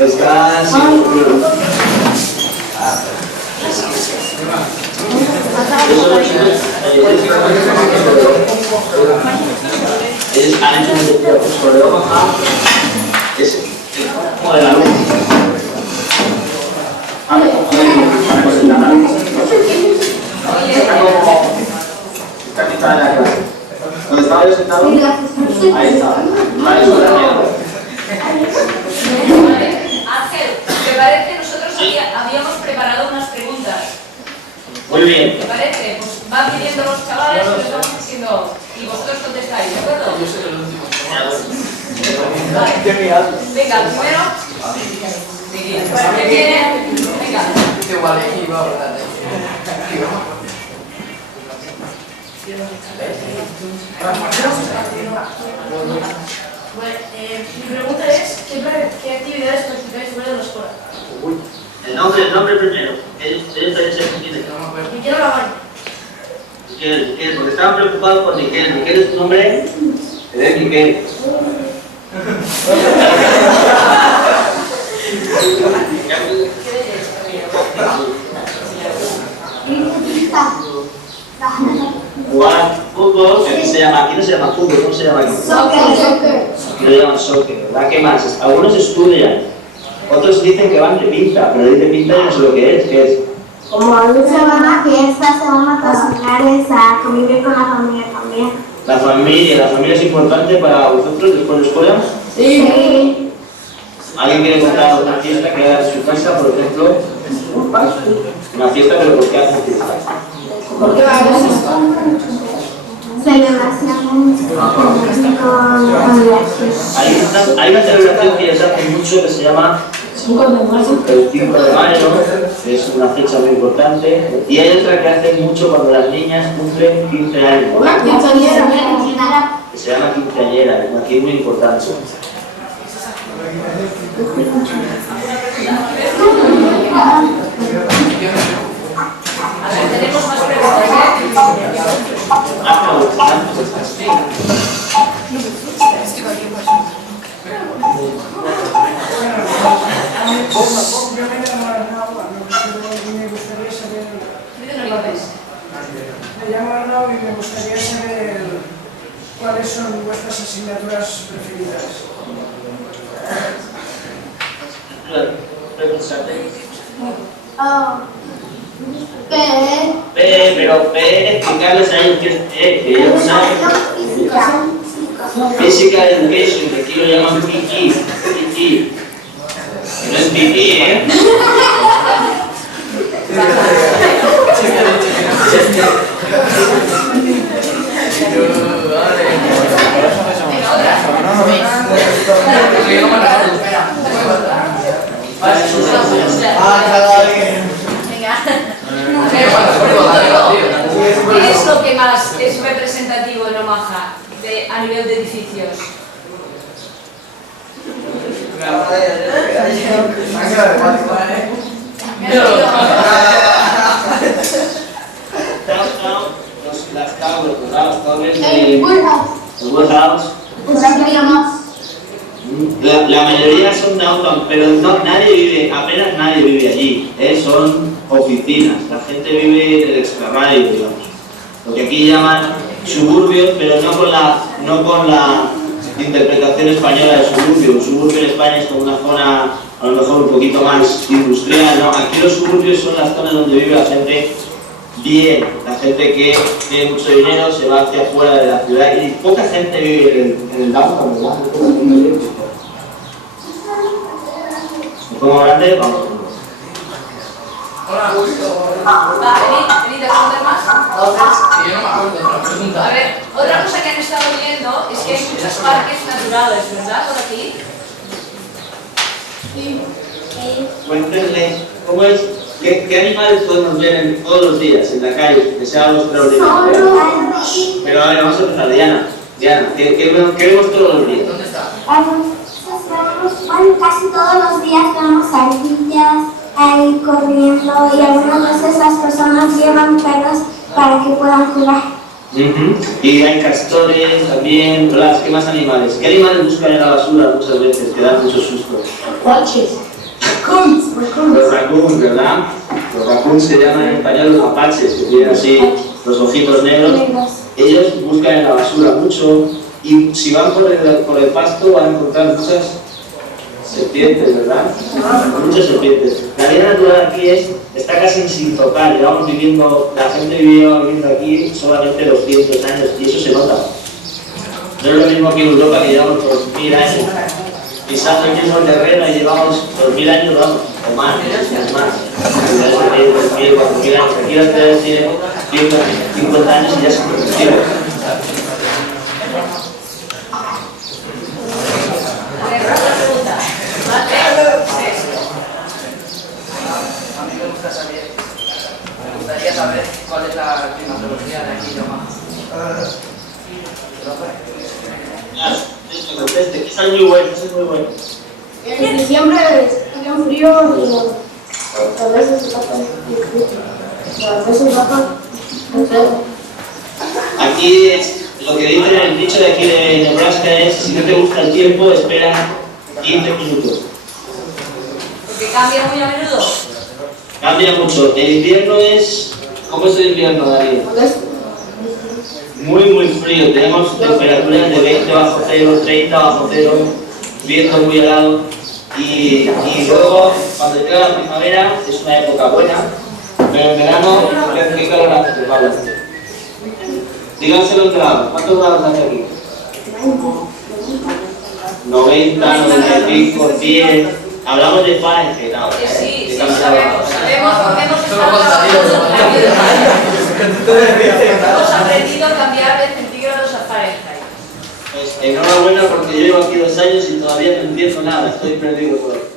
Está así. Ellos han hecho un correo como de la luz. Está quitada la clase. ¿Dónde estaba yo sentado? Ahí está. Vale, eso era miedo. Ángel, ¿te parece? Nosotros habíamos preparado unas preguntas. Muy bien. ¿Te parece? Pues van pidiendo los chavales y les vamos diciendo y vosotros contestáis, ¿de acuerdo? Yo soy el último. Vale. Venga, primero. Bueno, ¿qué viene? Venga. Igual iba a hablar de Bueno, mi pregunta es, ¿qué actividades practicáis fuera de la escuela? El nombre primero. ¿Qué quiere? Me quiero la baña. Miquel, porque estaban preocupados por Miquel. ¿Miquel es tu nombre? Eres Miquel. Jugar fútbol, que aquí no se llama fútbol, ¿cómo se llama aquí? Soccer. Lo llaman soccer, ¿verdad? ¿Qué más? Algunos estudian, otros dicen que van de pinta, pero de pinta yo no sé lo que es, ¿qué es? Como se van a fiestas, se van a cocinar, a convivir con la familia también. La familia es importante para vosotros después de la escuela. Sí. ¿Alguien quiere contar una fiesta que haga en su casa, por ejemplo? Una fiesta, pero ¿por qué hacen fiesta? ¿Por qué haces Celebraciones con Hay una celebración que ya se hace mucho que se llama el 5 de mayo, que es una fecha muy importante, y hay otra que hacen mucho cuando las niñas cumplen 15 años, que se llama quinceañera, aquí es muy importante. A ver, tenemos más preguntas, Me llamo Arnau y me gustaría saber cuáles son vuestras asignaturas preferidas. Pero explicarles a ellos qué es que ellos saben. Physical Education, que aquí lo llaman PT. No es PT, ¿eh? ¿Qué es lo que más es representativo en Omaha a nivel de edificios? el Woodhouse. La mayoría son downtown, pero nadie vive, apenas nadie vive allí, son oficinas, la gente vive en el extrarradio, digamos. Lo que aquí llaman suburbios, pero no con la interpretación española de suburbio. Un suburbio en España es como una zona a lo mejor un poquito más industrial, ¿no? Aquí los suburbios son las zonas donde vive la gente bien, la gente que tiene mucho dinero se va hacia afuera de la ciudad y poca gente vive en el downtown, ¿verdad? Como grande, vamos. Hola. Venid a responder más. Yo no me acuerdo de la pregunta. A ver, otra cosa que han estado viendo es que hay muchos parques naturales, ¿verdad? Por aquí. Cuéntenles, ¿cómo es? ¿Qué animales podemos ver todos los días en la calle? Que sea algo extraordinario. Pero a ver, vamos a empezar. Diana, ¿qué vemos todos los días? ¿Dónde está? Casi todos los días vemos ardillas ahí corriendo y algunas veces las personas llevan perros para que puedan jugar. Y hay castores también, ¿verdad? ¿Qué más animales? ¿Qué animales buscan en la basura muchas veces? Que dan mucho susto. Coches. Los raccoons, ¿verdad? Los raccoons se llaman en español los apaches, que tienen así los ojitos negros. Ellos buscan en la basura mucho y si van por el pasto van a encontrar muchas serpientes, ¿verdad? Muchas serpientes. La vida natural aquí está casi sin tocar. Llevamos viviendo, la gente lleva viviendo aquí solamente 200 años y eso se nota. No es lo mismo que en Europa, que llevamos 2000 años pisando el mismo terreno y llevamos 2000 años, vamos, o más, es más. 2000, 4000 años. Aquí las ciudades tienen 50 años y ya se convirtieron. Otra pregunta. A mí me gusta saber, me gustaría saber cuál es la climatología de aquí de Omaha. Esa es muy buena, esa es muy buena. En diciembre hace un frío y a veces baja a veces baja. Aquí es lo que dicen en el dicho de aquí de Nebraska es: si no te gusta el tiempo, espera 15 minutos. Porque cambia muy a menudo. Cambia mucho. El invierno es... ¿Cómo es el invierno, Darío? Muy frío. Tenemos temperaturas de 20 bajo cero, 30 bajo cero, viento muy helado. Y luego, cuando llega la primavera, es una época buena, pero en verano, ¿qué calor hace, Pablo? Díganse los grados. ¿Cuántos grados hace aquí? 90, 95, 100. Hablamos de Fahrenheit ahora. Sí, sabemos porque hemos estado trabajando en la vida. Hemos aprendido a cambiar de centígrados a Fahrenheit. Pues enhorabuena porque yo llevo aquí 2 años y todavía no entiendo nada, estoy perdido todo.